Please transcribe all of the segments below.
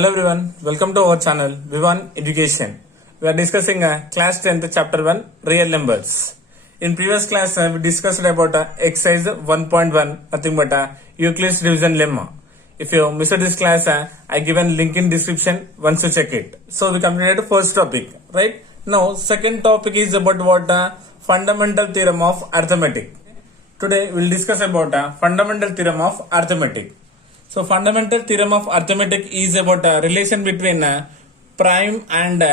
Hello everyone, welcome to our channel Vivan Education. We are discussing class 10th chapter 1 real numbers. In previous class we discussed about exercise 1.1 nothing but Euclid's division lemma. If you missed this class I given link in description once you check it. So we completed first topic, right? Now second topic is about what fundamental theorem of arithmetic. Today we will discuss about fundamental theorem of arithmetic. So fundamental theorem of arithmetic is about a relation between prime and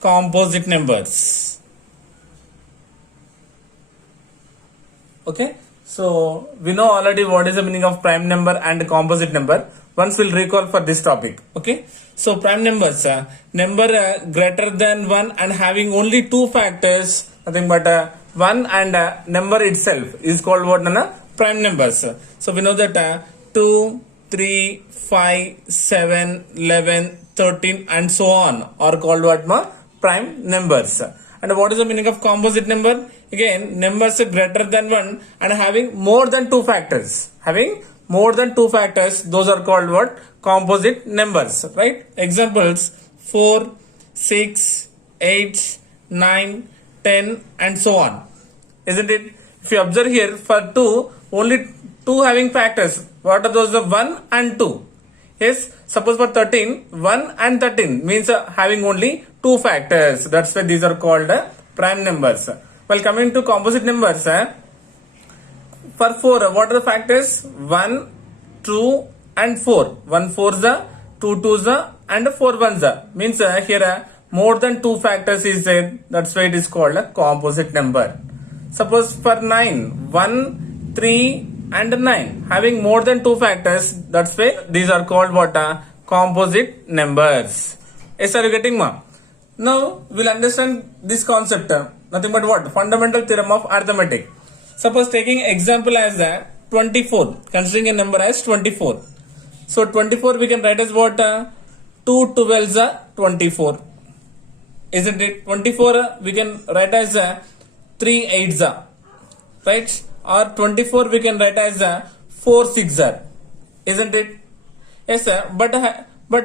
composite numbers. Okay, so we know already what is the meaning of prime number and composite number. Once we'll recall for this topic. Okay, so prime numbers, number greater than 1 and having only two factors, nothing but 1 and number itself is called what? Prime numbers. So we know that 2, 3, 5, 7, 11, 13 and so on are called what? Prime numbers. And what is the meaning of composite number? Again, numbers greater than 1 and having more than two factors. Having more than two factors, those are called what? Composite numbers, right? Examples 4, 6, 8, 9, 10 and so on. Isn't it? If you observe here, for 2, only 2 having factors. What are those? 1 and 2. Yes, suppose for 13, 1 and 13 means having only 2 factors. That's why these are called prime numbers. While coming to composite numbers, for 4, what are the factors? 1, 2 and 4. 1 4s, 2 2s and 4 1s. Means here more than 2 factors is there. That's why it is called a composite number. Suppose for 9, 1, 3 and 9 having more than two factors, that's why these are called what? Composite numbers. Yes, are you getting ma? Now we'll understand this concept, nothing but what? Fundamental theorem of arithmetic. Suppose taking example as 24, considering a number as 24. So 24 we can write as what? 2 12s are 24, isn't it? 24 we can write as 3 8s are, right? Or 24 we can write as 4 6s, isn't it? Yes sir, but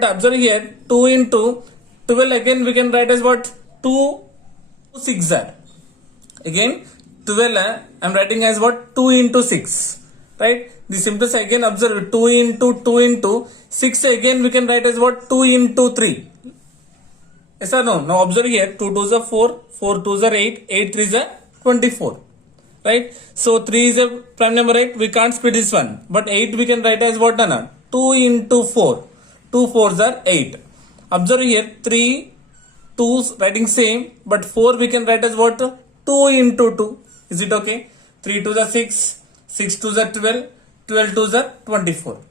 observe here 2 into 12 again we can write as what? 2 6s. Again 12 I am writing as what? 2 into 6, right? The simplest again observe 2 into 6 again we can write as what? 2 into 3. Yes or no? Now observe here 2 2s are 4, 4 2s are 8, 8 3s are 24. Right? So 3 is a prime number, right? We can't split this one. But 8 we can write as what? 2 into 4. 2 4s are 8. Observe here 3 2s writing same, but 4 we can write as what? 2 into 2. Is it okay? 3 2s are 6, 6 2s are 12, 12 2s are 24.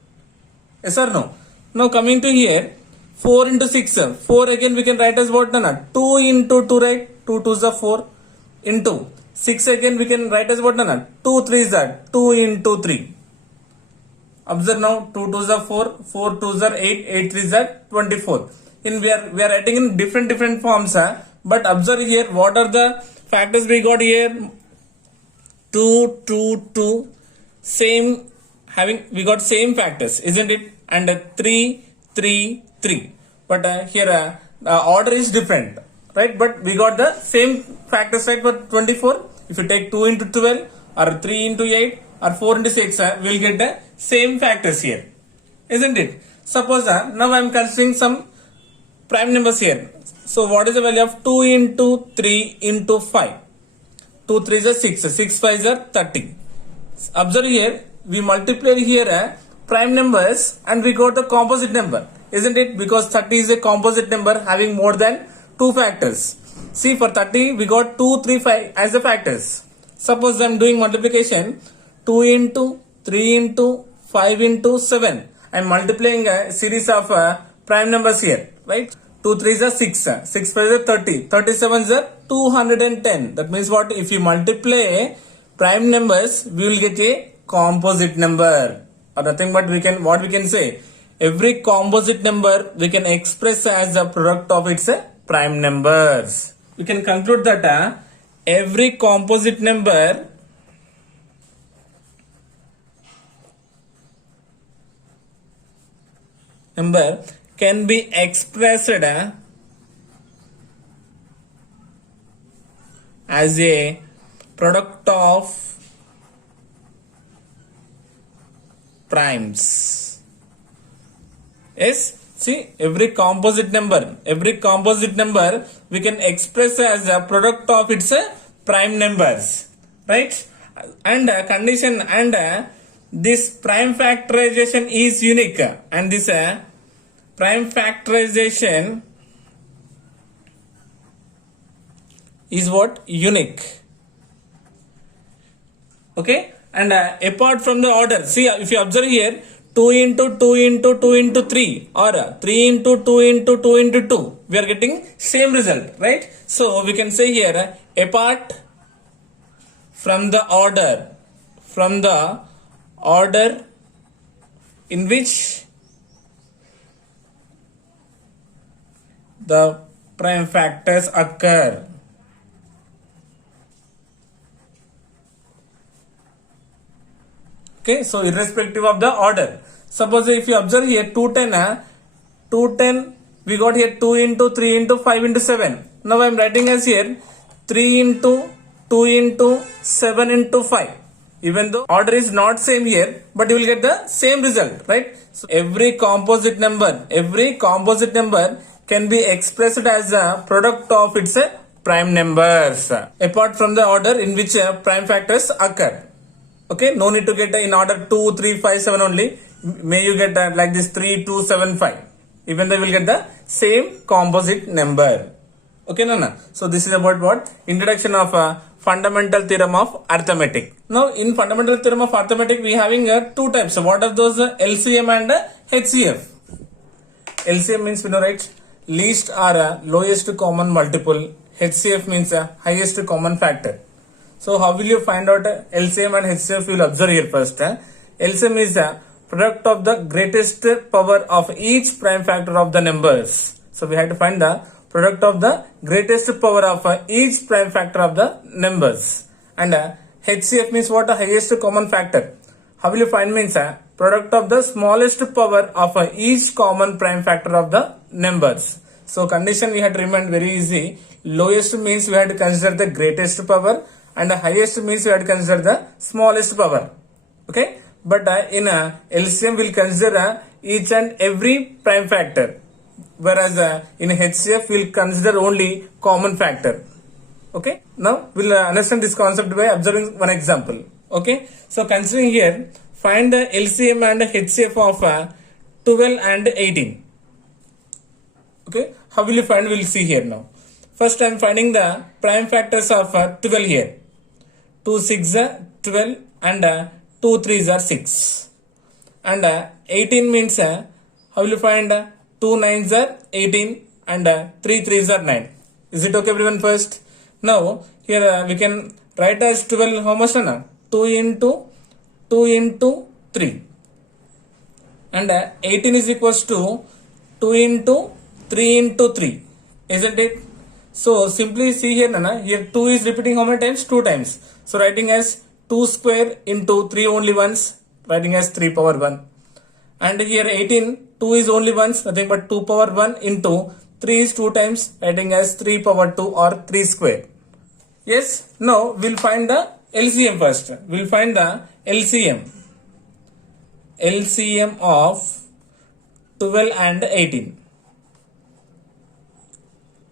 Yes or no? Now coming to here 4 into 6, 4 again we can write as what? 2 into 2, right? 2 2s are 4 into 6 again we can write as what? 2 3s are 2 into 3. Observe now 2 2s are 4, 4 2s are 8, 8 3s are 24. We are writing in different forms, but observe here what are the factors we got here? 2 2 2, same, having we got same factors, isn't it? And 3 3 3, but here the order is different, right? But we got the same factors, right? For 24, if you take 2 into 12 or 3 into 8 or 4 into 6, we will get the same factors here, isn't it? Suppose now I am considering some prime numbers here. So what is the value of 2 into 3 into 5? 2 3s are 6, 6 5s are 30. Observe here, we multiply here prime numbers and we got the composite number, isn't it? Because 30 is a composite number having more than two factors. See, for 30 we got 2 3 5 as the factors. Suppose I am doing multiplication 2 into 3 into 5 into 7. I am multiplying a series of prime numbers here, right? 2 3s are 6, 6 5s are 30, 37s are 210. That means what? If you multiply prime numbers, we will get a composite number. Or nothing but what we can say? Every composite number we can express as a product of its prime numbers. We can conclude that every composite number can be expressed as a product of primes. Yes, see, every composite number we can express as a product of its prime numbers, right? And condition, and this prime factorization is unique, and this prime factorization is what? Unique. Okay, and apart from the order, see, if you observe here, 2 into 2 into 2 into 3 or 3 into 2 into 2 into 2, we are getting same result, right? So we can say here, apart from the order in which the prime factors occur. Okay, so irrespective of the order. Suppose if you observe here 210, we got here 2 into 3 into 5 into 7. Now I am writing as here 3 into 2 into 7 into 5. Even though order is not same here, but you will get the same result, right? So every composite number can be expressed as a product of its prime numbers, apart from the order in which prime factors occur. Okay, no need to get in order 2, 3, 5, 7 only. May you get like this 3, 2, 7, 5. Even they will get the same composite number. Okay, Nana. So this is about what? Introduction of fundamental theorem of arithmetic. Now in fundamental theorem of arithmetic, we having two types. What are those? LCM and HCF. LCM means, we know, right? Least or lowest common multiple. HCF means highest common factor. So how will you find out LCM and HCF? You will observe here first. LCM is a product of the greatest power of each prime factor of the numbers. So we have to find the product of the greatest power of each prime factor of the numbers. And HCF means what? Highest common factor. How will you find? Means product of the smallest power of each common prime factor of the numbers. So condition we had to remember very easy. Lowest means we had to consider the greatest power, and the highest means we have to consider the smallest power. Okay, but in LCM we will consider each and every prime factor, whereas in HCF we will consider only common factor. Okay, now we will understand this concept by observing one example. Okay, so considering here, find the LCM and HCF of 12 and 18. Okay, how will you find? We will see here now. First I am finding the prime factors of 12 here. 2 6 are 12 and 2 3s are 6. And 18 means how will you find? 2 9s are 18 and 3 3s are 9. Is it okay everyone? First, now here we can write as 12 how much? 2 into 3, and 18 is equals to 2 into 3 into 3, isn't it? So simply see here, Nana, here 2 is repeating how many times? 2 times. So writing as 2 square into 3 only once, writing as 3 power 1. And here 18, 2 is only once, nothing but 2 power 1 into 3 is 2 times, writing as 3 power 2 or 3 square. Yes, now we'll find the LCM first. We'll find the LCM. LCM of 12 and 18.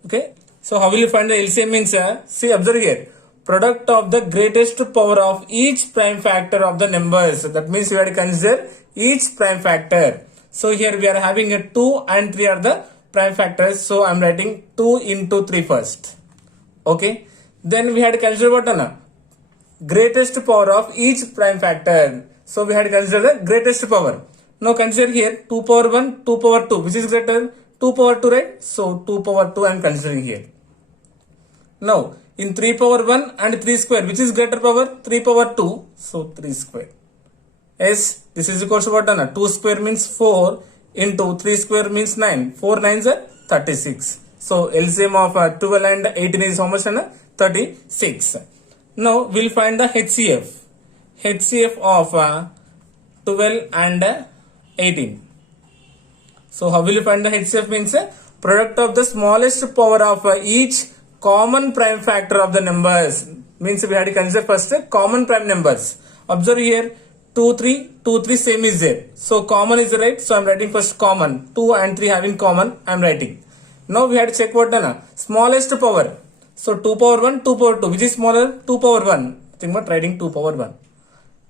Okay. So how will you find the LCM? Means see, observe here, product of the greatest power of each prime factor of the numbers. That means you have to consider each prime factor. So here we are having a 2 and 3 are the prime factors. So I am writing 2 into 3 first. Okay. Then we had to consider what? Greatest power of each prime factor. So we had to consider the greatest power. Now consider here 2 power 1, 2 power 2. Which is greater? 2 power 2, right? So 2 power 2 I am considering here. Now in 3 power 1 and 3 square, which is greater power? 3 power 2. So 3 square. Yes, this is equal to what? 2 square means 4 into 3 square means 9. 4 9s are 36. So LCM of 12 and 18 is how much? 36. Now we'll find the HCF. HCF of 12 and 18. So how will you find the HCF means product of the smallest power of each common prime factor of the numbers. Means we had to consider first common prime numbers. Observe here 2, 3, 2, 3 same is there. So common is right. So I am writing first common. 2 and 3 having common I am writing. Now we had to check what the smallest power. So 2 power 1, 2 power 2. Which is smaller? 2 power 1. Think about writing 2 power 1.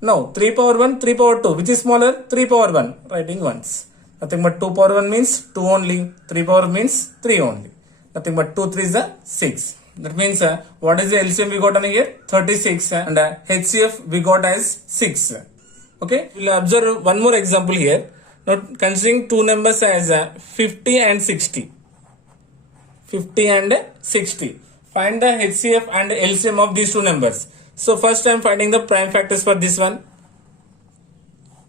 Now 3 power 1, 3 power 2. Which is smaller? 3 power 1. Writing once. Nothing but 2 power 1 means 2 only. 3 power means 3 only. Nothing but 2 3 is 6. That means what is the LCM we got on here? 36 and HCF we got as 6. Okay. We will observe one more example here. Now considering two numbers as 50 and 60. 50 and 60. Find the HCF and LCM of these two numbers. So first I am finding the prime factors for this one.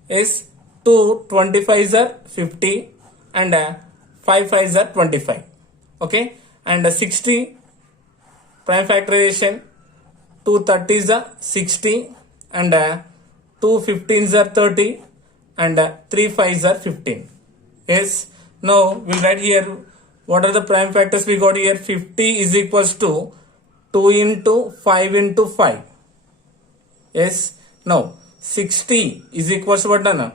Is 2 25s are 50 and 5 5s are 25. Okay. And 60 prime factorization 2 30s are 60 and 2 15s are 30 and 3 5s are 15. Yes. Now we'll write here what are the prime factors we got here. 50 is equals to 2 into 5 into 5. Yes. Now 60 is equals to what done?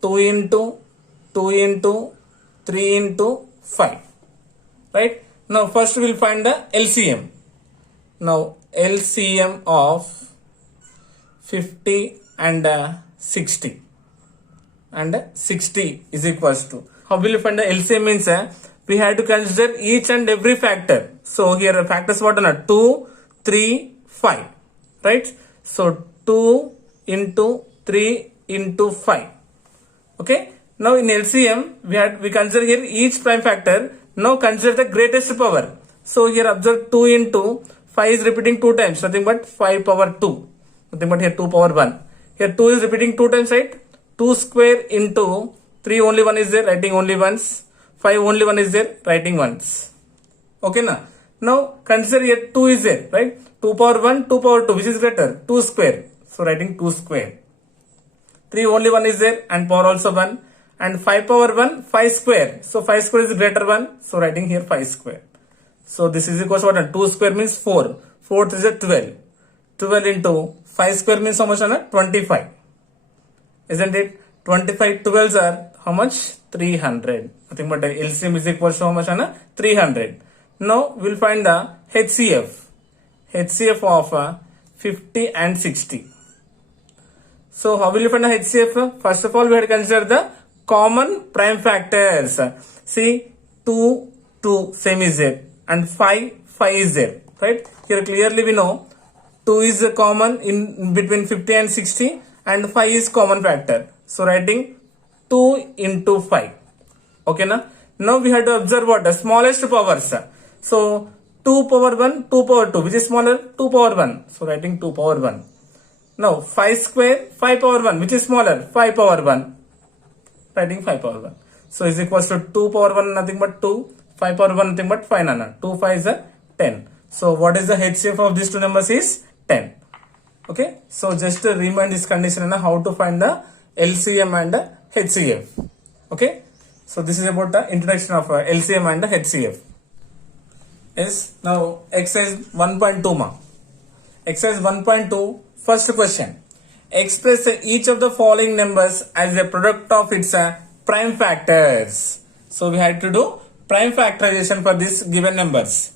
2 into 3 into 5. Right. Now first we will find the LCM. Now LCM of 50 and 60 and 60 is equals to. How will you find the LCM means we have to consider each and every factor. So here the factors what are 2, 3, 5. Right. So 2 into 3 into 5. Okay. Now in LCM we consider here each prime factor. Now consider the greatest power. So here observe 2 into 5 is repeating 2 times. Nothing but 5 power 2. Nothing but here 2 power 1. Here 2 is repeating 2 times, right? 2 square into 3 only 1 is there. Writing only once. 5 only 1 is there. Writing once. Okay na? Now consider here 2 is there, right? 2 power 1, 2 power 2. Which is greater? 2 square. So writing 2 square. 3 only 1 is there and power also 1. And 5 power 1, 5 square. So 5 square is greater 1. So writing here 5 square. So this is equal to what? 2 square means 4. 4th is a 12. 12 into 5 square means how much? 25. Isn't it? 25 12s are how much? 300. Nothing but LCM is equal to how much? 300. Now we'll find the HCF. HCF of 50 and 60. So how will you find the HCF? First of all, we have to consider the common prime factors. See, 2, 2 same is there and 5, 5 is there. Right? Here clearly we know 2 is common in between 50 and 60 and 5 is common factor. So writing 2 into 5. Okay na? Now we have to observe what? The smallest powers. So 2 power 1, 2 power 2. Which is smaller? 2 power 1. So writing 2 power 1. Now 5 square, 5 power 1. Which is smaller? 5 power 1. Writing 5 power 1. So is equals to 2 power 1 nothing but 2. 5 power 1 nothing but 5 nana. 2 5 is 10. So what is the HCF of these two numbers is 10. Okay. So just to remind this condition and how to find the LCM and HCF. Okay. So this is about the introduction of LCM and HCF. Yes. Now exercise 1.2 ma. Exercise 1.2 first question. Express each of the following numbers as a product of its prime factors. So we had to do prime factorization for these given numbers.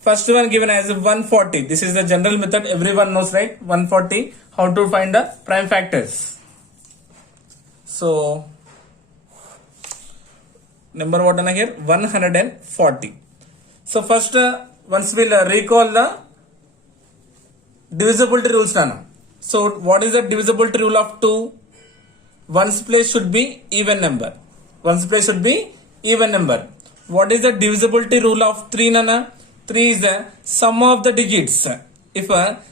First one given as 140. This is the general method everyone knows, right? 140. How to find the prime factors. So number what on here? 140. So first once we'll recall the divisibility rules now. So what is the divisibility rule of 2? Ones place should be even number. Ones place should be even number. What is the divisibility rule of 3 nana? 3 is the sum of the digits. If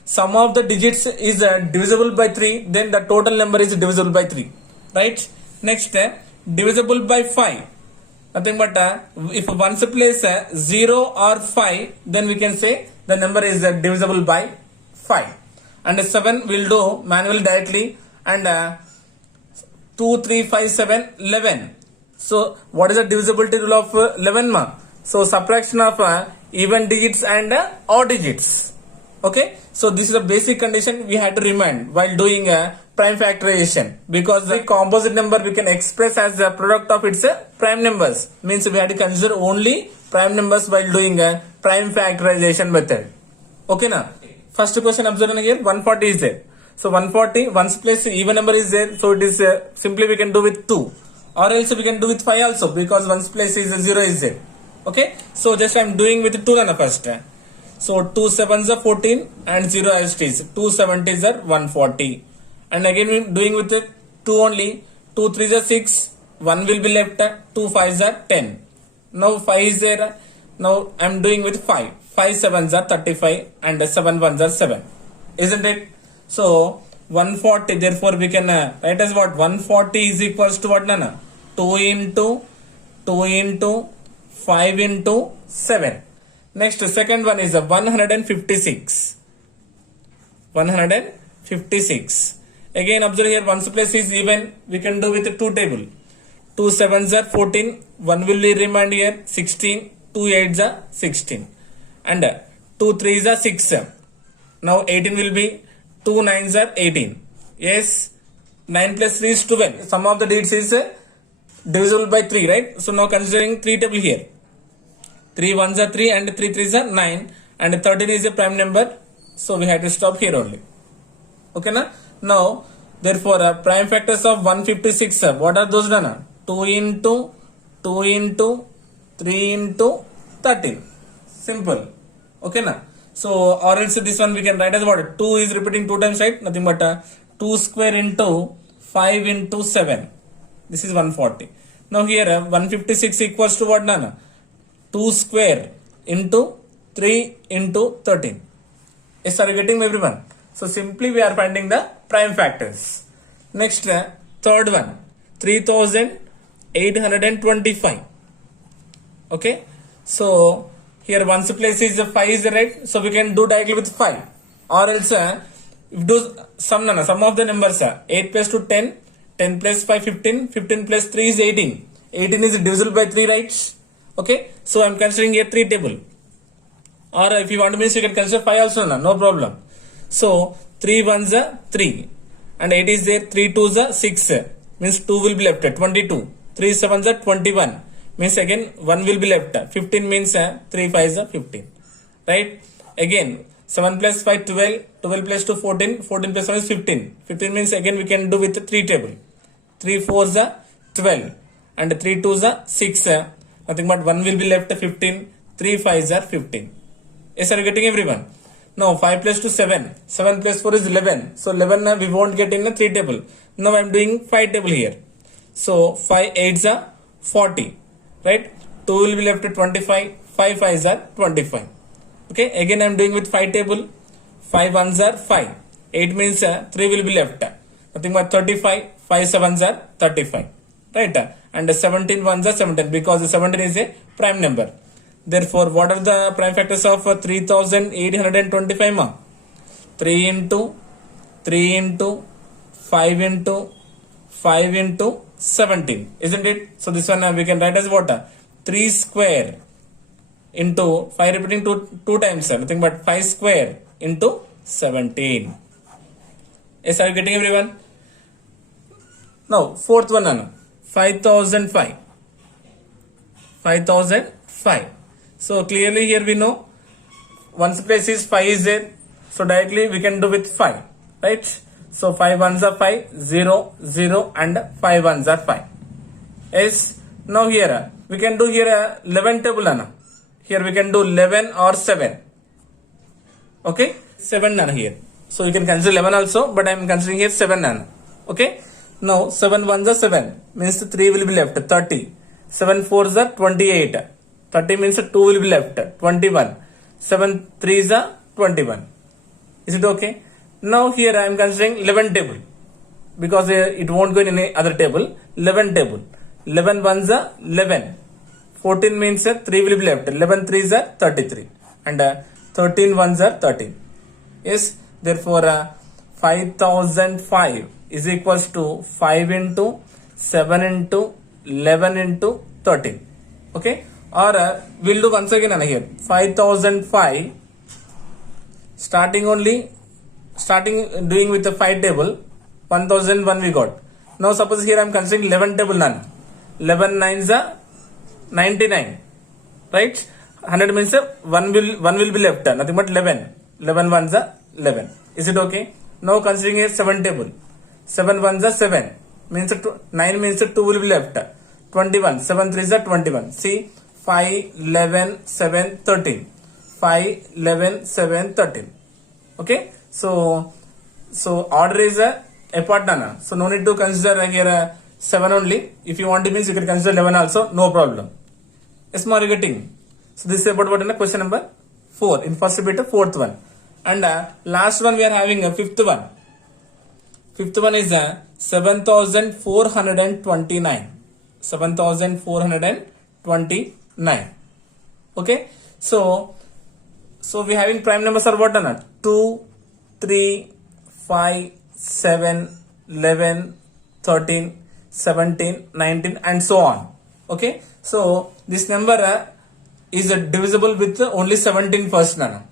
sum of the digits is divisible by 3, then the total number is divisible by 3. Right? Next, divisible by 5. Nothing but if ones place 0 or 5, then we can say the number is divisible by 5. And 7 will do manually directly. And 2, 3, 5, 7, 11. So what is the divisibility rule of 11 ma? So subtraction of even digits and odd digits. Okay, so this is the basic condition we had to remind while doing prime factorization, because the composite number we can express as the product of its prime numbers, means we had to consider only prime numbers while doing a prime factorization method. Okay na? First question observe here, 140 is there. So 140, ones place even number is there, so it is simply we can do with 2, or else we can do with 5 also, because ones place is 0 is there. Okay, so just I am doing with 2 na first. So 2 sevens are 14 and 0 as it is. 2 70s are 140. And again we doing with 2 only. 2 3s are 6. 1 will be left. 2 5s are 10. Now 5 is there. Now I am doing with 5. 5 sevens are 35 and 7 ones are 7. Isn't it? So 140. Therefore we can write as what? 140 is equals to what? Nana? 2 into 5 into 7. Next, second one is 156. 156. Again, observe here, ones place is even. We can do with 2 table. 2 sevens are 14. 1 will be remain here 16. 2 8s are 16. And 2 3s are 6. Now 18 will be 2 9s are 18. Yes, 9 plus 3 is 12. Sum of the digits is divisible by 3, right? So now considering 3 table here. 3 ones are 3 and 3 threes are 9 and 13 is a prime number, so we have to stop here only. Okay na? Now therefore prime factors of 156, what are those done? 2 into 3 into 13. Simple. Okay na? So or else this one we can write as what? 2 is repeating 2 times, right? Nothing but 2 square into 5 into 7. This is 140. Now here 156 equals to what, Nana? 2 square into 3 into 13. Yes, are you getting me, everyone? So simply we are finding the prime factors. Next, third one, 3825. Okay. So here ones place is 5 is right. So we can do directly with 5. Or else if do sum of the numbers 8 plus 2 10, 10 plus 5 15, 15 plus 3 is 18. 18 is divisible by 3, right? Okay, so I am considering here 3 table, or if you want to means you can consider 5 also, no problem. So 3 ones are 3 and 8 is there, 3 twos are 6, means 2 will be left, 22. 3 sevens are 21, means again 1 will be left, 15 means 3 fives are 15, right? Again 7 plus 5 12, 12 plus 2 14, 14 plus 1 is 15, 15 means again we can do with 3 table. 3 fours are 12 and 3 twos are 6, nothing but 1 will be left, 15, 3 fives are 15. Yes, are you getting, everyone? Now 5 plus 2 7, 7 plus 4 is 11, so 11 we won't get in a 3 table. Now I am doing 5 table here. So 5 8s are 40, right? 2 will be left at 25, 5 5s are 25. Okay, again I am doing with 5 table. 5 1s are 5, 8 means 3 will be left, nothing but 35, 5 7s are 35, right? And 17 ones are 17, because the 17 is a prime number. Therefore, what are the prime factors of 3825 ma? 3 into 5 into 5 into 17, isn't it? So this one we can write as what? 3 square into 5 repeating two times, nothing but 5 square into 17. Yes, are you getting, everyone? Now fourth one, 5005. 5005. So clearly here we know ones place is 5 is there, so directly we can do with 5, right? So 5 ones are 5, 0 0 and 5 ones are 5. Yes. Now here we can do here 11 table, here we can do 11 or 7. Okay, 7 here. So you can consider 11 also, but I am considering here 7. Okay. Now 7 ones are 7, means 3 will be left, 30. 7 fours are 28. 30 means 2 will be left, 21. 7 threes are 21. Is it okay? Now here I am considering 11 table, because it won't go in any other table. 11 table. 11 ones are 11. 14 means 3 will be left. 11 threes are 33. And 13 ones are 13. Yes. Therefore 5005 is equals to 5 into 7 into 11 into 13. Okay, or we'll do once again here 5005 starting doing with the 5 table 1001 we got. Now suppose here I am considering 11 table none. 11 nines are 99, right? 100 means 1 will be left, nothing but 11. 11 ones are 11. Is it okay? Now considering a 7 table, 7 ones are 7 means 9 means 2 will be left. 21, 7 threes are 21. See, 5 11 7 13, 5 11 7 13. Okay, so order is a part nana, so no need to consider here 7 only. If you want to means you can consider 11 also, no problem. Yes, are you getting? So this is about what in the question number 4 in first bit, fourth one, and last one we are having a fifth one. Fifth one is 7429. 7429. Okay, so we having prime numbers are what, 2 3 5 7 11 13 17 19 and so on. Okay, so this number is divisible with only 17 first, nana.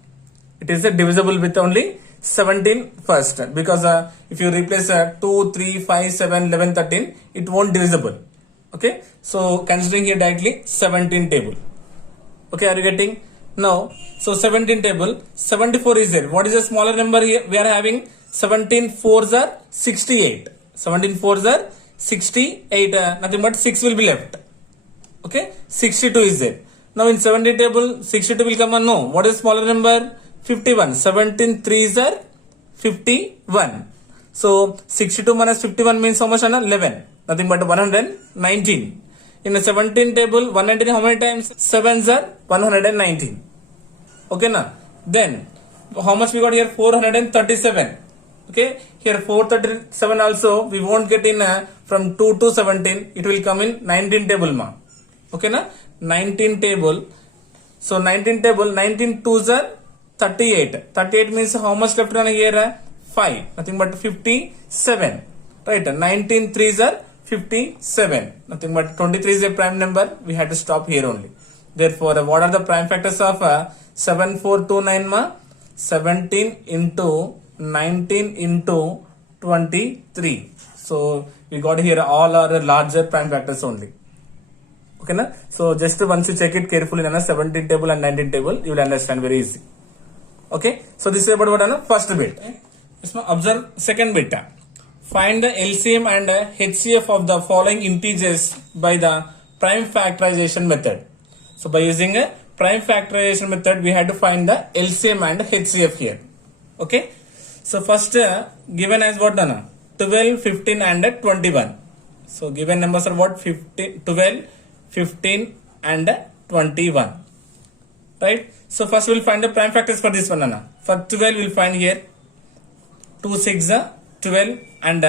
It is divisible with only 17 first, because if you replace 2 3 5 7 11 13, it won't divisible. Okay, so considering here directly 17 table. Okay, are you getting? Now, so 17 table, 74 is there. What is the smaller number here? We are having 17 fours are 68. 17 fours are 68. Nothing but 6 will be left. Okay, 62 is there. Now in 17 table, 62 will come on. No, what is smaller number? 51. 17 threes are 51. So 62 minus 51 means how much? 11. Nothing but 119. In the 17 table, 119 how many times? 7s are 119. Okay, na? Then how much we got here? 437. Okay, here 437 also we won't get in from 2 to 17. It will come in 19 table, ma. Okay, na? 19 table. So 19 table, 19 twos are 38. 38 means how much left on here? 5. Nothing but 57. Right? 19 threes are 57. Nothing but 23 is a prime number. We had to stop here only. Therefore, what are the prime factors of 7429, ma? 17 into 19 into 23. So we got here all are larger prime factors only. Okay, na? So just once you check it carefully, na, 17 table and 19 table, you will understand very easy. Okay, so this is about what, na, first bit. Observe second bit. Find the LCM and HCF of the following integers by the prime factorization method. So by using a prime factorization method, we had to find the LCM and HCF here. Okay, so first given as what, na? 12, 15 and 21. So given numbers are what? 15, 12, 15 and 21. Right? So first we'll find the prime factors for this one, na. For 12 we'll find here 2 6 12 and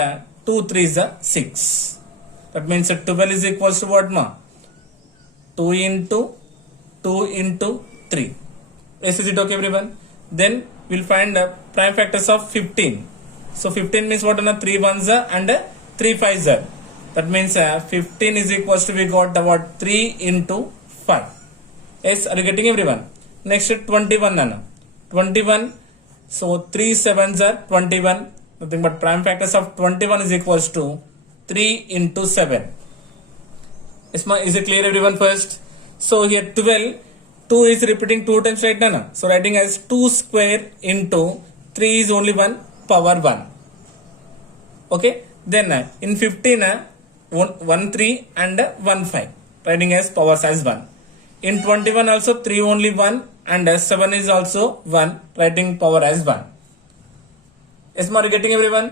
2 3 6. That means 12 is equals to what, ma? 2 into 2 into 3. Yes, is it okay, everyone? Then we'll find prime factors of 15. So 15 means what, na? 3 ones and 3 fives. That means 15 is equals to, we got about 3 into 5. Yes, are you getting, everyone? Next 21, nana. 21. So 3 sevens are 21. Nothing but prime factors of 21 is equals to 3 into 7. Is it clear, everyone? First, so here 12, 2 is repeating 2 times, right, nana? So writing as 2 square into 3 is only 1 power 1. Okay, then in 15 1 3 and 1 5, writing as powers as 1. In 21 also 3 only 1 and 7 is also 1, writing power as 1. Yes, are you getting, everyone?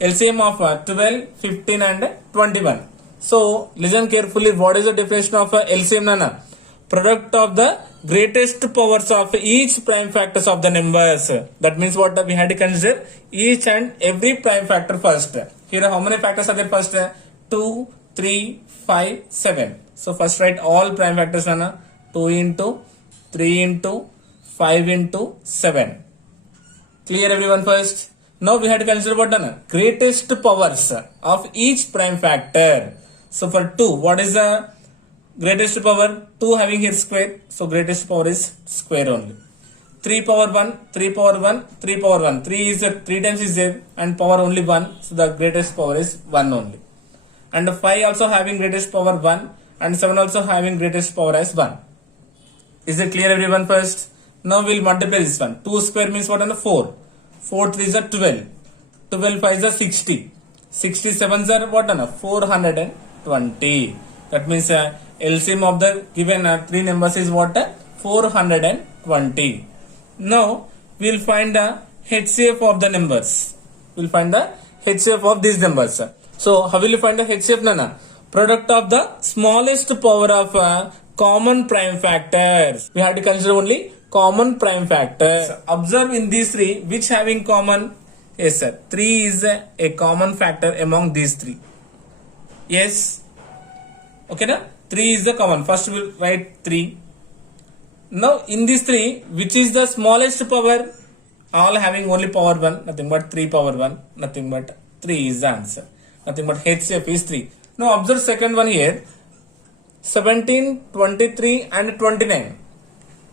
LCM of 12, 15 and 21. So listen carefully. What is the definition of LCM, nana? Product of the greatest powers of each prime factors of the numbers. That means what? We had to consider each and every prime factor first. Here how many factors are there first? 2, 3, 5, 7. So first write all prime factors, nana. 2 into 3 into 5 into 7. Clear, everyone? First, now we had to consider what, nana? Greatest powers of each prime factor. So for 2, what is the greatest power? 2 having here square, so greatest power is square only. 3 power 1, 3 power 1, 3 power 1. 3 is 3 times is there and power only 1, so the greatest power is 1 only. And 5 also having greatest power 1 and 7 also having greatest power as 1. Is it clear everyone first? Now we'll multiply this one. 2 square means what? 4. 4 3 is 12. 12 5 is 60. 67 is what? 420. That means LCM of the given 3 numbers is what? 420. Now we'll find the HCF of the numbers. We'll find the HCF of these numbers. So how will you find the HCF, Nana? Product of the smallest power of common prime factors. We have to consider only common prime factors. So observe in these 3 which having common. Yes sir, 3 is a common factor among these 3. Yes. Okay na? 3 is the common. First we'll write 3. Now in these 3, which is the smallest power? All having only power 1, nothing but 3 power 1, nothing but 3 is the answer. Nothing but HCF is 3. Now observe second one here. 17, 23 and 29.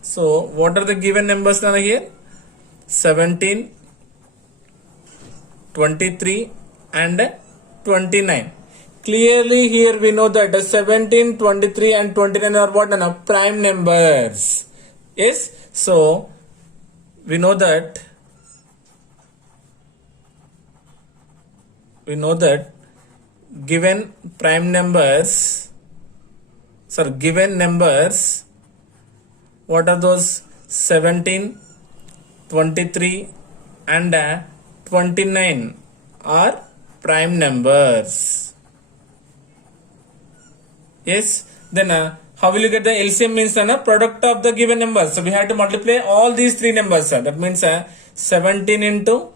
So what are the given numbers now here? 17, 23 and 29. Clearly here we know that 17, 23 and 29 are what? Prime numbers. Yes. So we know that given numbers, what are those? 17, 23 and 29 are prime numbers. Yes. Then how will you get the LCM? Means product of the given numbers. So we have to multiply all these 3 numbers. That means 17 into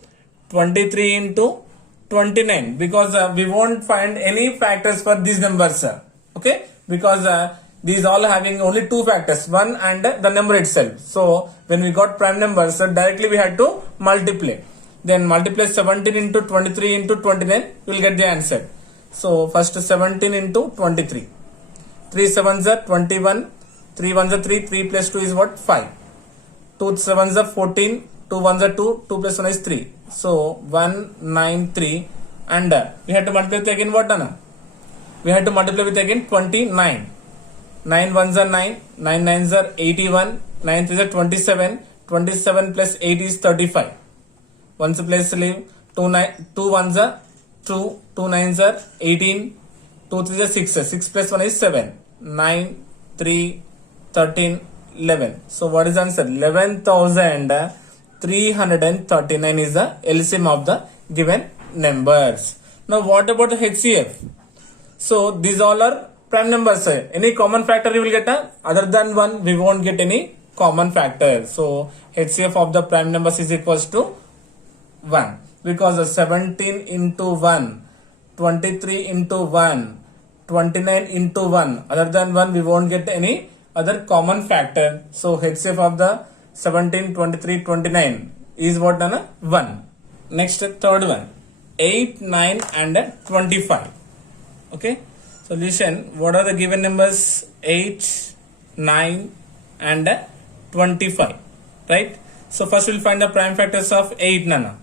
23 into 29, because we won't find any factors for these numbers. Okay, because these all having only 2 factors, 1 and the number itself. So when we got prime numbers, directly we had to multiply. Then multiply 17 into 23 into 29, we will get the answer. So first 17 into 23. 3 7s are 21, 3 1s are 3, 3 plus 2 is what? 5. 2 7s are 14, 2 1s are 2, 2 plus 1 is 3. So 193, and we had to multiply with again what? We had to multiply with again 29. 9 1s are 9, 9 9s are 81, 9 3s are 27, 27 plus 8 is 35. Once place leave, 2 1s are 2, 2 9s are 18, 2 3s are 6, 6 plus 1 is 7, 9, 3, 13, 11. So what is the answer? 11,339 is the LCM of the given numbers. Now what about the HCF? So these all are prime numbers. Any common factor you will get? Other than 1, we won't get any common factor. So HCF of the prime numbers is equals to 1, because 17 into 1, 23 into 1, 29 into 1, other than 1 we won't get any other common factor. So HCF of the 17, 23, 29 is what? 1. Next, third one, 8, 9 and 25. Okay, solution. What are the given numbers? 8, 9 and 25, right? So first we'll find the prime factors of 8, Nana.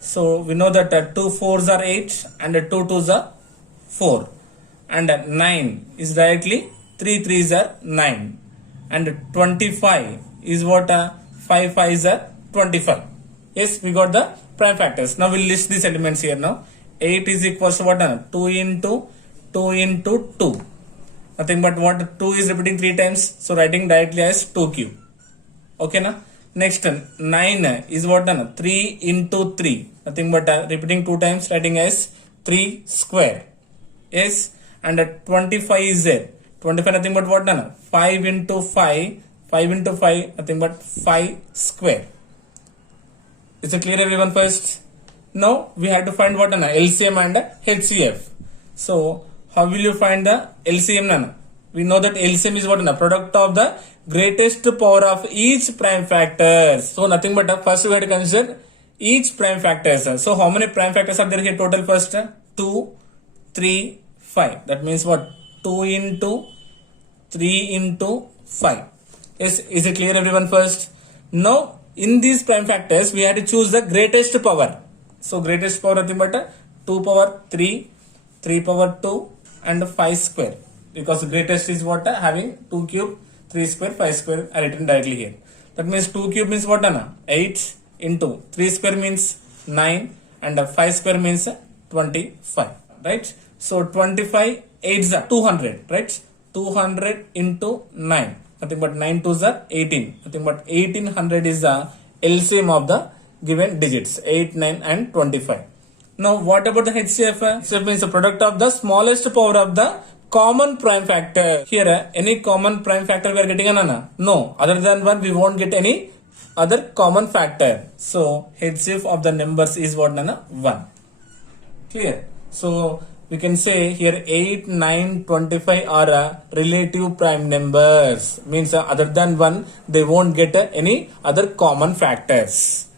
So we know that 2 4s are 8 and 2 2s are 4, and 9 is directly 3 3s are 9, and 25 is what? 5 5s are 25. Yes, we got the prime factors. Now we'll list these elements here. Now 8 is equals to what? 2 into 2 into 2. Nothing but what? 2 is repeating 3 times, so writing directly as 2 cube. Okay, na? Next, 9 is what? 3 into 3. Nothing but repeating 2 times, writing as 3 square. Yes, and 25 is there. 25 nothing but what? 5 into 5. 5 into 5 nothing but 5 square. Is it clear everyone first? Now we have to find what? LCM and HCF. So how will you find the LCM, Nana? We know that LCM is what? Product of the greatest power of each prime factors. So nothing but first we have to consider each prime factors. So how many prime factors are there here total? First 2, 3, 5. That means what? 2 into 3 into 5. Yes, is it clear everyone first? Now, in these prime factors, we have to choose the greatest power. So, greatest power nothing but 2 power 3, 3 power 2 and 5 square. Because greatest is what? Having 2 cube, 3 square, 5 square are written directly here. That means 2 cube means what? 8 into 3 square means 9 and 5 square means 25. Right? So, 25 8s are 200. Right? 200 into 9. Nothing but 9 2s are 18. Nothing but 1800 is the LCM of the given digits 8, 9 and 25. Now what about the HCF? HCF means the product of the smallest power of the common prime factor. Here any common prime factor we are getting an no. Other than 1 we won't get any other common factor. So HCF of the numbers is what? 1. Clear? So we can say here 8, 9, 25 are relative prime numbers. Means other than 1 they won't get any other common factors.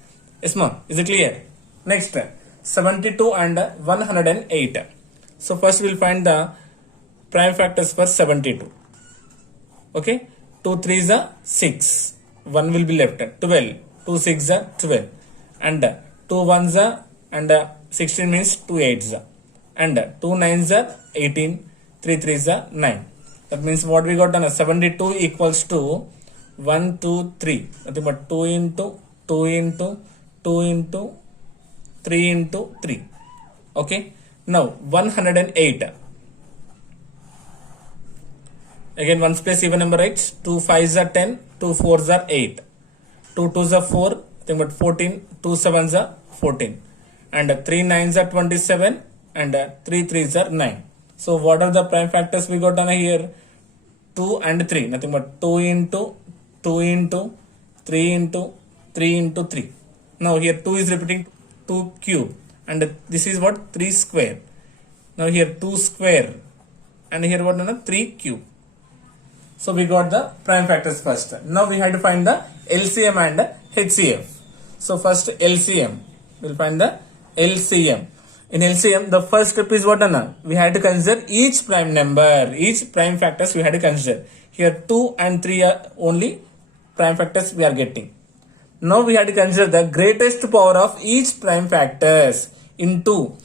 Yes ma'am. Is it clear? Next 72 and 108. So first we'll find the prime factors for 72. Okay. 2 3s are 6. 1 will be left. 12. 2 6s are 12. And 2 1s are and 16 means 2 8s are. And 2 9s are 18, 3 3s are 9. That means what we got on 72 equals to 1, 2, 3. Nothing but 2 into 2 into 2 into 3 into 3. Okay. Now 108. Again ones place even number, right? 2 5s are 10, 2 4s are 8. 2 2s are 4, nothing but 14, 2 7s are 14. And 3 9s are 27 and 3 3s are 9. So what are the prime factors we got on here? 2 and 3. Nothing but 2 into 2 into 3 into 3 into 3. Now here 2 is repeating 2 cube and this is what? 3 square. Now here 2 square and here what? 3 cube. So we got the prime factors first. Now we have to find the LCM and HCF. So first LCM. We'll find the LCM. In LCM, the first step is what? We had to consider each prime number, each prime factors we had to consider. Here 2 and 3 are only prime factors we are getting. Now we had to consider the greatest power of each prime factors into.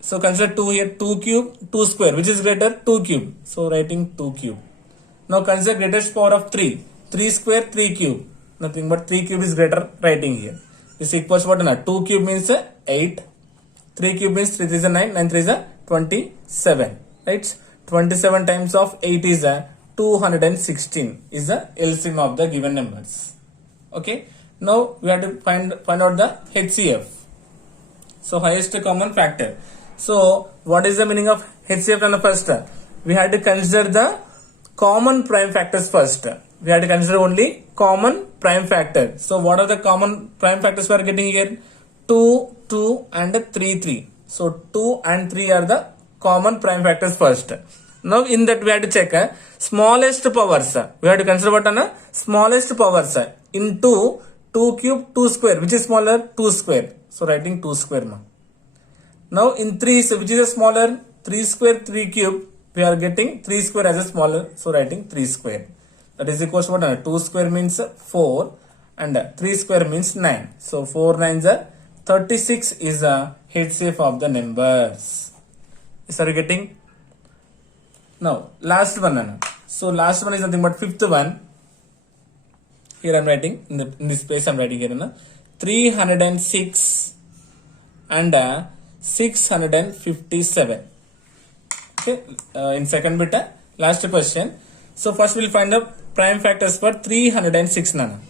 So consider 2 here, 2 cube, 2 square, which is greater? 2 cube. So writing 2 cube. Now consider greatest power of 3, 3 square, 3 cube. Nothing but 3 cube is greater, writing here. This equals what? 2 cube means 8. 3 cube means 3 3 is 9, 9 3 is 27. Right? 27 times of 8 is 216 is the LCM of the given numbers. Okay. Now we have to find out the HCF. So highest common factor. So what is the meaning of HCF on the first? We had to consider the common prime factors first. We had to consider only common prime factor. So what are the common prime factors we are getting here? 2, 2 and 3, 3. So 2 and 3 are the common prime factors first. Now in that we have to check smallest powers. We have to consider what? Smallest powers into 2 cube, 2 square. Which is smaller? 2 square. So writing 2 square. Now in 3, which is a smaller? 3 square, 3 cube. We are getting 3 square as a smaller. So writing 3 square. That is equal to what? 2 square means 4 and 3 square means 9. So 4 9s are 36 is a HCF of the numbers. Is are you getting? Now last one. So last one is nothing but fifth one. Here I am writing in this place I am writing here. 306 and 657. Okay. In second bit, last question. So first we will find the prime factors for 306 nana.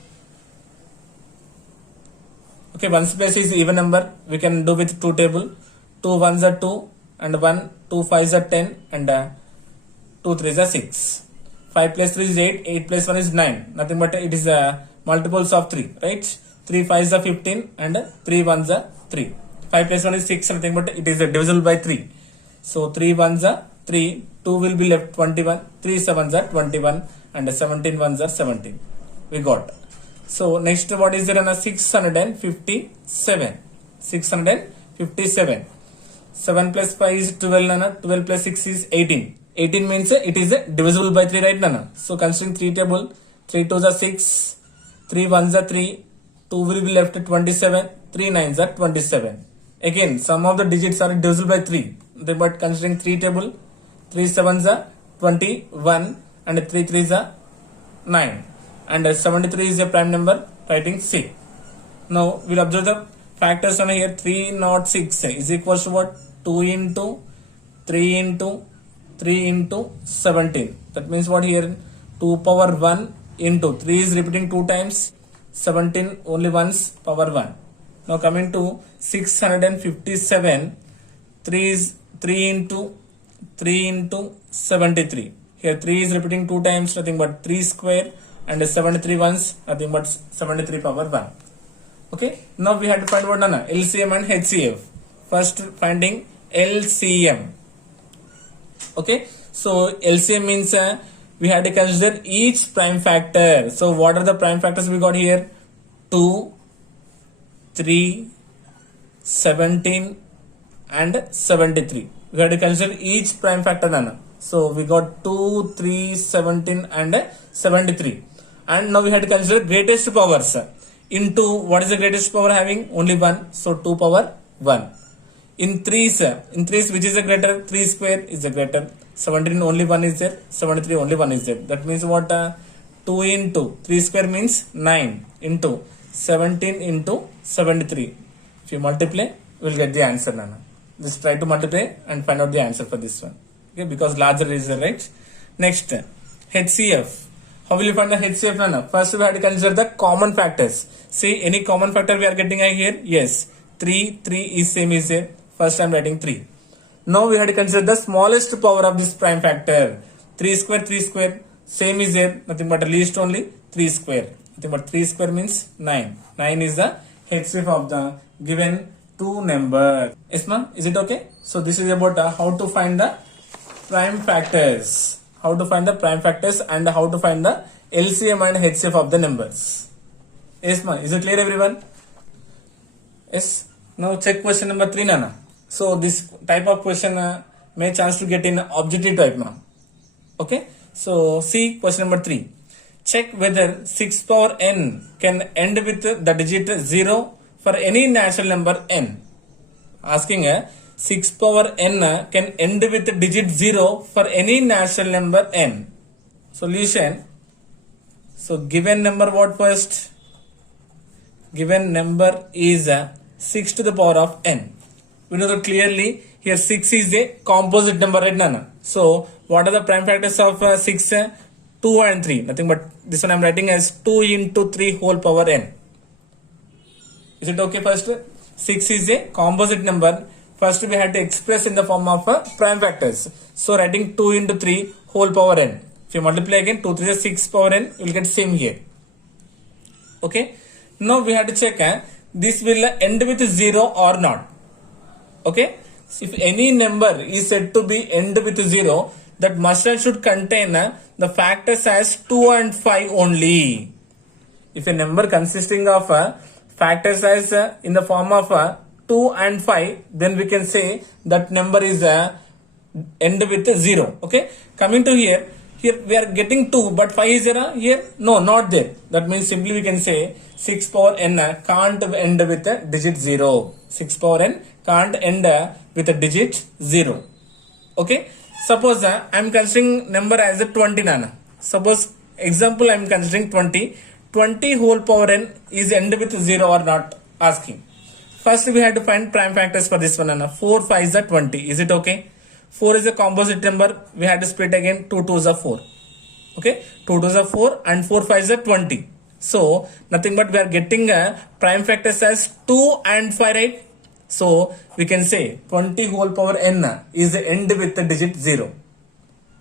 Okay, ones place is even number. We can do with 2 table. 2 1s are 2 and 1, 2 5s are 10 and 2 3s are 6. 5 plus 3 is 8, 8 plus 1 is 9. Nothing but it is multiples of 3, right? 3 5s are 15 and 3 1s are 3. 5 plus 1 is 6, nothing but it is divisible by 3. So 3 1s are 3, 2 will be left 21, 3 7s are 21 and 17 1s are 17. We got. So next what is there? 657. 657. 7 plus 5 is 12 nana. 12 plus 6 is 18. 18 means it is divisible by 3, right nana? So considering 3 table, 3 2s are 6, 3 1s are 3, 2 will be left 27, 3 9s are 27. Again, some of the digits are divisible by 3. But considering 3 table, 3 7s are 21 and 3 3s are 9. And 73 is a prime number, writing C. Now we'll observe the factors on here. 306 is equals to what? 2 into 3 into 3 into 17. That means what here? 2 power 1 into 3 is repeating 2 times, 17 only once, power 1. Now coming to 657, 3 is 3 into 3 into 73. Here 3 is repeating 2 times, nothing but 3 square, and 73 once, nothing but 73 power 1. Okay, now we had to find what nana? LCM and HCF. First finding LCM. Okay, so LCM means we had to consider each prime factor. So what are the prime factors we got here? 2, 3, 17 and 73. We had to consider each prime factor nana. So we got 2, 3, 17 and 73. And now we had to consider greatest powers. Into what is the greatest power having? Only 1. So 2 power 1. In threes which is the greater? 3 square is the greater. 17 only 1 is there. 73 only 1 is there. That means what? 2 into 3 square means 9 into 17 into 73. If you multiply, we will get the answer nana. Just try to multiply and find out the answer for this one. Okay, because larger is the right. Next, HCF. How will you find the HCF nana? First we have to consider the common factors. See, any common factor we are getting here? Yes. 3 is same is here. First I am writing 3. Now we have to consider the smallest power of this prime factor. 3 square same is here. Nothing but least only 3 square. Nothing but 3 square means 9. 9 is the HCF of the given two number. Yes ma'am? Is it okay? So this is about how to find the prime factors. How to find the prime factors and how to find the LCM and HCF of the numbers. Yes ma'am? Is it clear everyone? Yes. Now check question number 3 nana. So this type of question may chance to get in objective type ma'am. Okay. So see question number 3. Check whether 6 power n can end with the digit 0 for any natural number n. Asking 6 power n can end with digit 0 for any natural number n. Solution. So given number what first? Given number is 6 to the power of n. We know that clearly here 6 is a composite number, right nana? So what are the prime factors of 6? 2 and 3. Nothing but this one I am writing as 2 into 3 whole power n. Is it okay first? 6 is a composite number. First we had to express in the form of prime factors. So writing 2 into 3 whole power n. If you multiply again 2 3 is 6 power n, you will get same here. Okay. Now we have to check this will end with 0 or not. Okay. If any number is said to be end with 0, that must and should contain the factors as 2 and 5 only. If a number consisting of factors as in the form of 2 and 5, then we can say that number is end with 0. Okay. Coming to here we are getting 2, but 5 is there here? No, not there. That means simply we can say 6 power n can't end with a digit 0. 6 power n can't end with a digit 0. Okay. Suppose I am considering number as a 20 nana. Suppose example I am considering 20. 20 whole power n is end with 0 or not? Asking. First we have to find prime factors for this one nana. 4 5 is 20. Is it okay? 4 is a composite number. We had to split again. 2 2s are 4. Okay. 2 2s are 4 and 4 5 is 20. So nothing but we are getting prime factors as 2 and 5, right? So we can say 20 whole power n is the end with the digit 0.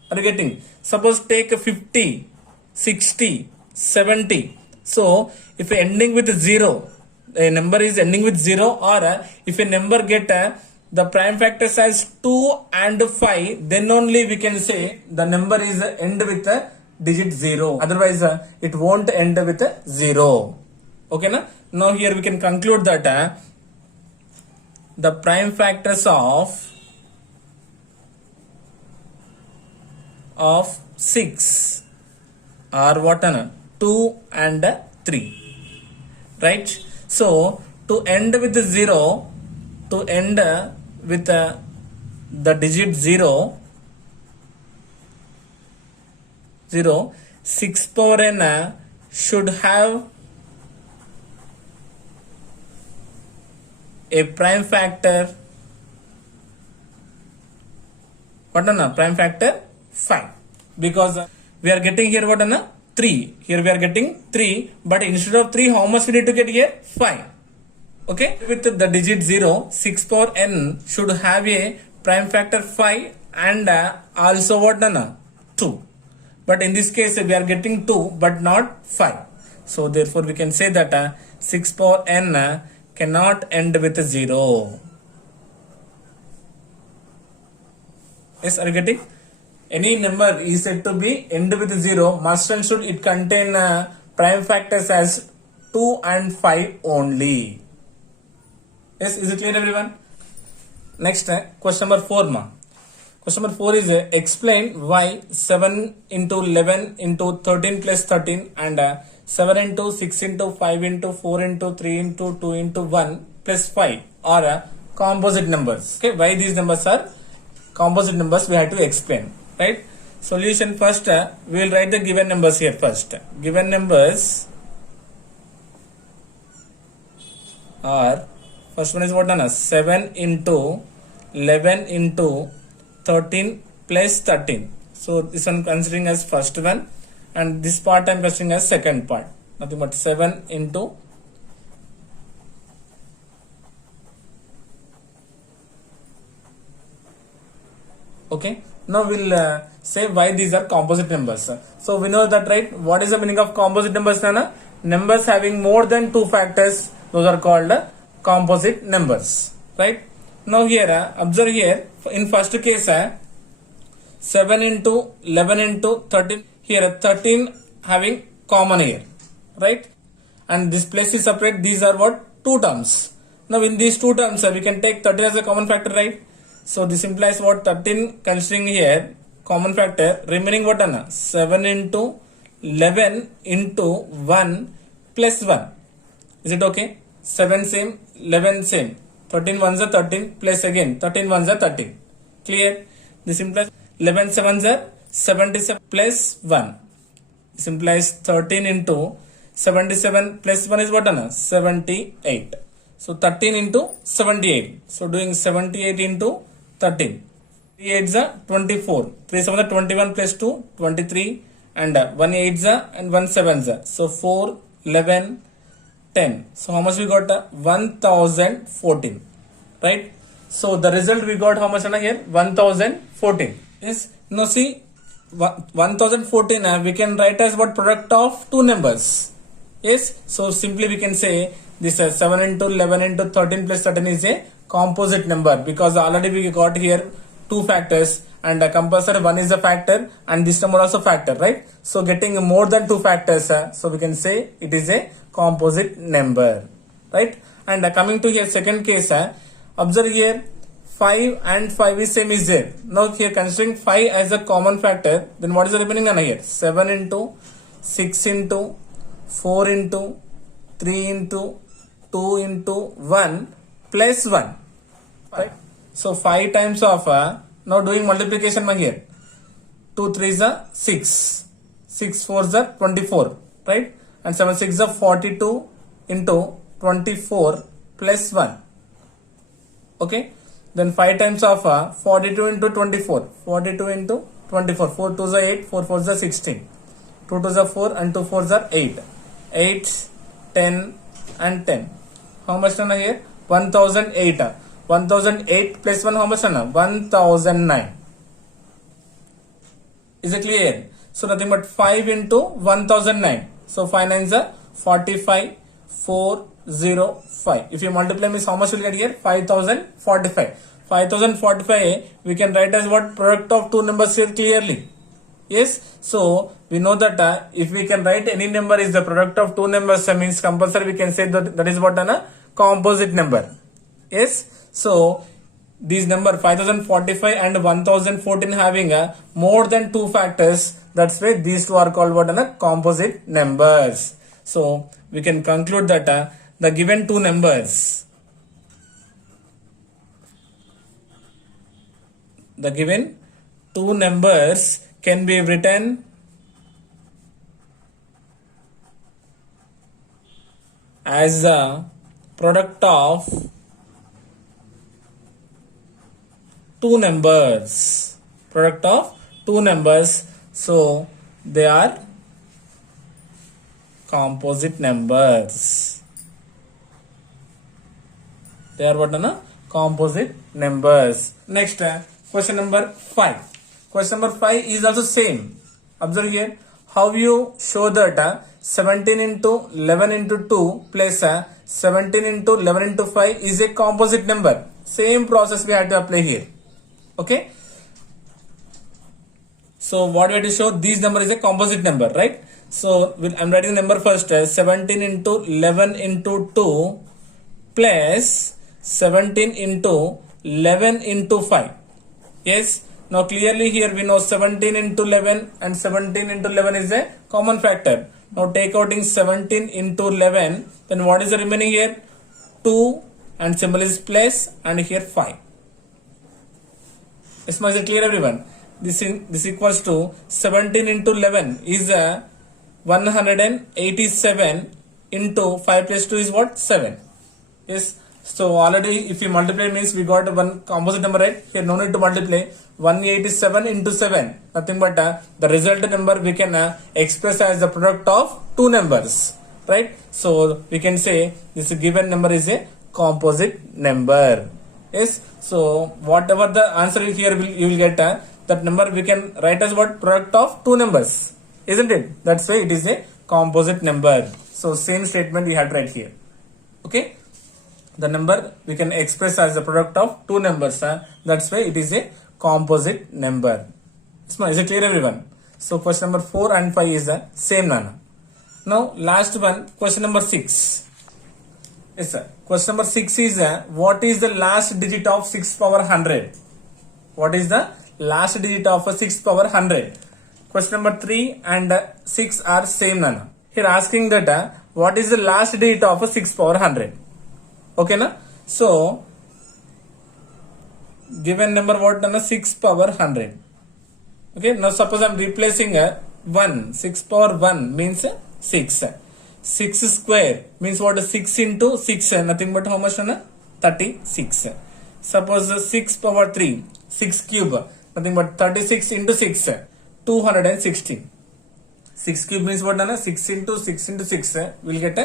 Are you getting? Suppose take 50, 60, 70. So if ending with 0, a number is ending with 0, or if a number get the prime factors as 2 and 5, then only we can say the number is end with a digit 0. Otherwise it won't end with a 0. Okay na? Now here we can conclude that the prime factors of 6 are what? 2 and 3, right? So to end with 0, to end with the digit 0, 6 power n should have a prime factor, what? Prime factor 5, because we are getting here what? 3. Here we are getting 3, but instead of 3, how much we need to get here? 5. Okay, with the digit 0, 6 power n should have a prime factor 5 and also what? 2. But in this case we are getting 2 but not 5. So therefore we can say that 6 power n cannot end with 0. Yes, are you getting? Any number is said to be end with 0, must and should it contain prime factors as 2 and 5 only. Yes, is it clear everyone? Next, question number 4 ma. Question number 4 is explain why 7 into 11 into 13 plus 13 and 7 into 6 into 5 into 4 into 3 into 2 into 1 plus 5 are composite numbers. Okay, why these numbers are composite numbers we have to explain, right? Solution first, we will write the given numbers here first. Given numbers are, first one is what? 7 into 11 into 13 plus 13. So this one considering as first one and this part I am considering as second part. Nothing but 7 into okay. Now we'll say why these are composite numbers. So we know that, right? What is the meaning of composite numbers? Numbers having more than 2 factors, those are called composite numbers, right? Now here observe here, in first case 7 into 11 into 13, here 13 having common here, right? And this place is separate, these are what? 2 terms. Now in these 2 terms we can take 13 as a common factor, right? So this implies what? 13 considering here common factor, remaining what? 7 into 11 into 1 plus 1. Is it okay? 7 same, 11 same, 13 ones are 13 plus again 13 ones are 13. Clear? This implies 11 sevens are 77 plus 1. This implies 13 into 77 plus 1 is what? 78. So 13 into 78. So doing 78 into 13. 3 8s are 24. 3 7s are 21 plus 2, 23. And 1 8s are and 1 7s are. So 4, 11, 10. So how much we got? 1014. Right? So the result we got how much here? 1014. Yes. Now see 1014 we can write as what? Product of 2 numbers. Yes. So simply we can say this 7 into 11 into 13 plus 13 is a composite number because already we got here 2 factors and compulsory 1 is a factor and this number also factor, right? So getting more than 2 factors, so we can say it is a composite number, right? And coming to here second case, observe here 5 and 5 is same is there. Now here considering 5 as a common factor, then what is the remaining here? 7 into 6 into 4 into 3 into 2 into 1 plus 1, right? So 5 times of now doing multiplication here, 2 3s are 6, 6 4s are 24, right? And 7 6 are 42 into 24 plus 1. Okay, then 5 times of 42 into 24, 42 into 24, 4 2s are 8, 4 4s are 16, 2 2s are 4 and 2 4s are 8, 8, 10 and 10. How much here? 1008. 1008 plus 1 how much? 1009. Is it clear? So nothing but 5 into 1009. So 5 9s are 45, 405. If you multiply means how much will get here? 5045. 5045 we can write as what? Product of 2 numbers here clearly. Yes. So we know that if we can write any number is the product of 2 numbers, means compulsory we can say that is what? A composite number. Yes. So these number 5045 and 1014 having a more than two factors. That's why these two are called what? Composite numbers. So we can conclude that the given two numbers, can be written as the product of two numbers. So they are composite numbers. They are what? Composite numbers. Next, question number 5. Question number 5 is also same. Observe here how you show that 17 into 11 into 2 plus 17 into 11 into 5 is a composite number. Same process we have to apply here. Okay. So what we have to show, this number is a composite number, right? So I'm writing number first, 17 into 11 into 2 plus 17 into 11 into 5. Yes. Now clearly here we know 17 into 11 and 17 into 11 is a common factor. Now take out 17 into 11, then what is the remaining here? 2 and symbol is plus and here 5. This much is clear, everyone. This equals to 17 into 11 is 187 into 5 plus 2 is what? 7. Yes. So already if you multiply means we got one composite number, right? Here no need to multiply. 187 into 7, nothing but the result number we can express as the product of two numbers, right? So we can say this given number is a composite number. Yes. So whatever the answer is here, you will get that number we can write as what? Product of two numbers, isn't it? That's why it is a composite number. So same statement we have to write here. Okay. The number we can express as the product of two numbers. That's why it is a composite number. Is it clear, everyone? So question number 4 and 5 is the same, Nana. Now last one, question number 6. Yes, sir. Question number 6 is what is the last digit of 6 power 100? What is the last digit of 6 power 100? Question number 3 and 6 are same, Nana. Here asking that what is the last digit of 6 power 100? Okay, na? So given number what? 6 power 100. Okay. Now suppose I'm replacing 1. 6 power 1 means 6. 6 square means what? 6 into 6. Nothing but how much? 36. Suppose 6 power 3. 6 cube. Nothing but 36 into 6. 216. 6 cube means what? 6 into 6 into 6. We'll get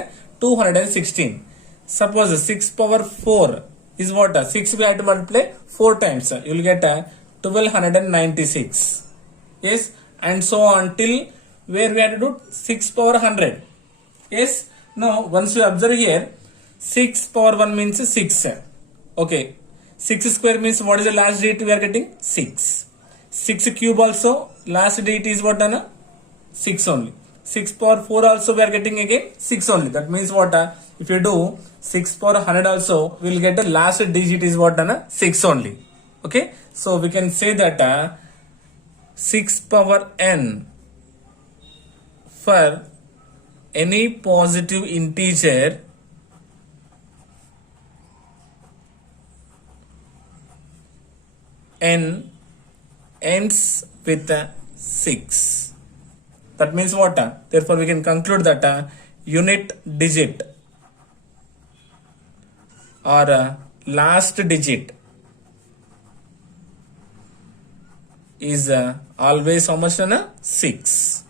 216. Suppose 6 power 4 is what? 6 we have to multiply 4 times. You will get 1296. Yes. And so on till where we have to do 6 power 100. Yes. Now once you observe here, 6 power 1 means 6. Okay. 6 square means what is the last digit we are getting? 6. 6 cube also last digit is what? 6 only. 6 power 4 also we are getting again 6 only. That means what? If you do 6 power 100 also, we will get the last digit is what? 6 only. Okay. So we can say that 6 power n for any positive integer n ends with 6. That means what? Therefore we can conclude that unit digit or last digit is always how much? 6.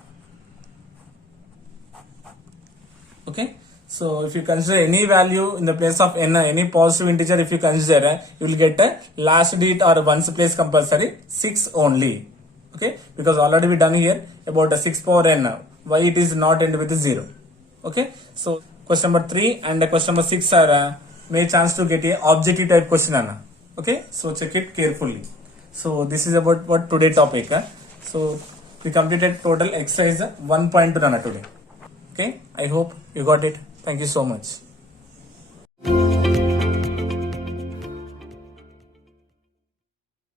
Okay. So if you consider any value in the place of n, any positive integer, if you consider, you will get a last digit or ones place compulsory 6 only. Okay. Because already we done here about 6 power n. Why it is not end with 0? Okay. So question number 3 and question number 6 are may chance to get a objective type question, Anna. Okay. So check it carefully. So this is about what today topic. So we completed total exercise 1.2 Anna today. Okay. I hope you got it. Thank you so much.